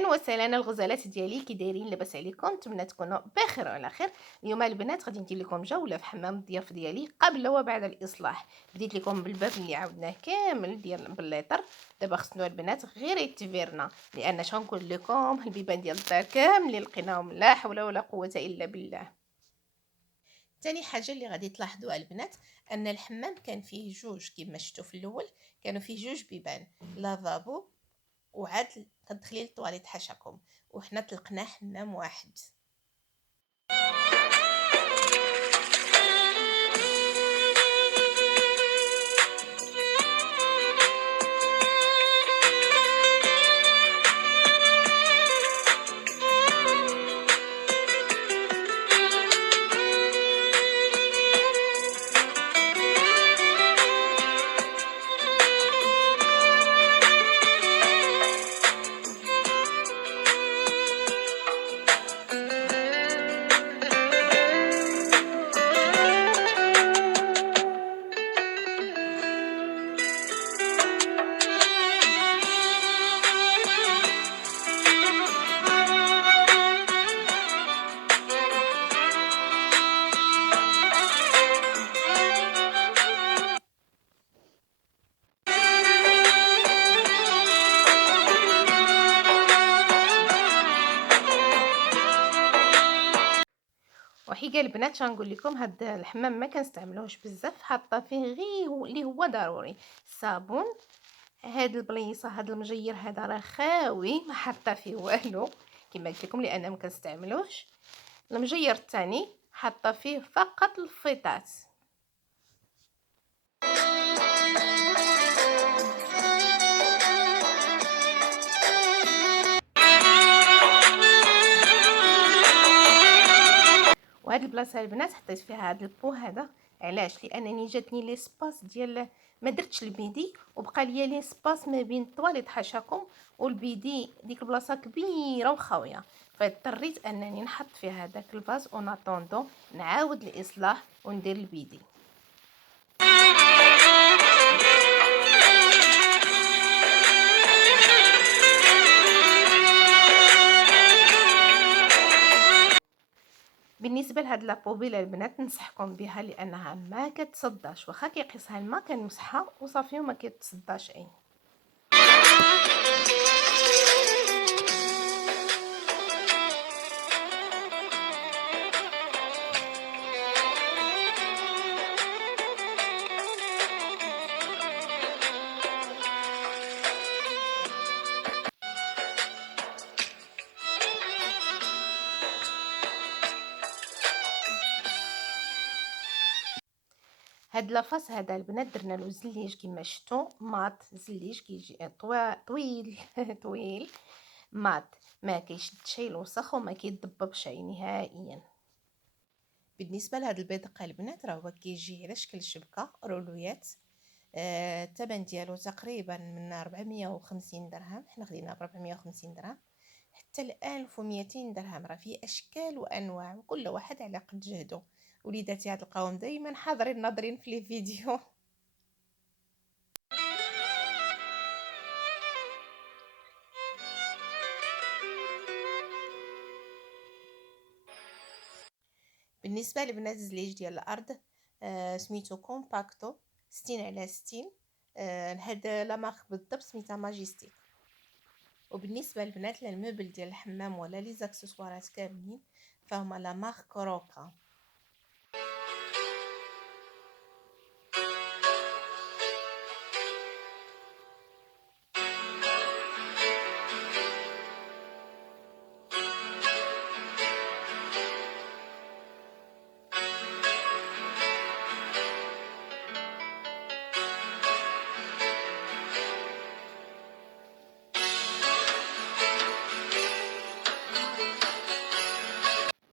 اهلا وسهلا الغزالات ديالي، كي دايرين؟ لاباس عليكم؟ نتمنى تكونوا بخير وعلى خير. اليوم البنات غادي ندير لكم جوله في حمام الضياف ديالي قبل وبعد الاصلاح. بديت لكم بالباب اللي عاودناه كامل ديال بالليطر. دابا خصنا البنات غير يتفيرنا، لان اش غنقول لكم البيبان ديال الدار كاملين لقيناهم لا حول ولا قوه الا بالله. تاني حاجه اللي غادي تلاحظوها البنات ان الحمام كان فيه جوج كما شفتوا في الاول، كانوا فيه جوج بيبان، لافابو وعاد كتدخلي للطواليت حاشاكم، وحنا طلقنا حمام واحد. وحقيقه البنات شنقول لكم، هاد الحمام ما كنستعملوهش بزاف، حاطه فيه غير اللي هو ضروري الصابون. هاد البليصه هاد المجير هذا راه خاوي، ما حاطه فيه والو كما قلت لكم لان ما كنستعملوهش. المجير الثاني حاطه فيه فقط الفيطات. وهاد البلاصه البنات حطيت فيها هاد البو هذا، علاش؟ لانني جاتني لي سباس ديال ما درتش البيدي، وبقى ليا لي سباس ما بين الطواليت حاشاكم والبيدي، ديك البلاصه كبيره وخاويه، فاضطريت انني نحط فيها هذاك الفاز اوناتوندو نعاود الاصلاح وندير البيدي. بالنسبه لهاد لابوبيل البنات ننصحكم بها لانها ما كتصداش، واخا كيقيسها الماء كنمسحها وصافي وما كتصداش عين. هاد لافاس هذا البنات درنا له زليج كما شفتوا، ماط زليج كيجي طويل طويل ماط، ما كيشد شي الوسخ وما كيضبب شي نهائيا. بالنسبه لهاد البيدق البنات راه هو كيجي على شكل شبكه رولويات. الثمن ديالو تقريبا من 450 درهم، حنا خدينا ب 450 درهم حتى ل 1200 درهم. راه فيه اشكال وانواع وكل واحد على قد جهده. وليداتي غتلقاوهم دائما حاضرين ناظرين في لي فيديو. بالنسبه لبنات الزليج ديال الارض سميتو كومباكتو 60 على 60. هاد لا مارك بالضبط سميتها ماجيستيك. وبالنسبه للبنات للموبل ديال الحمام ولا لي زاكسسوارات كاملين فهما لا مارك روكا.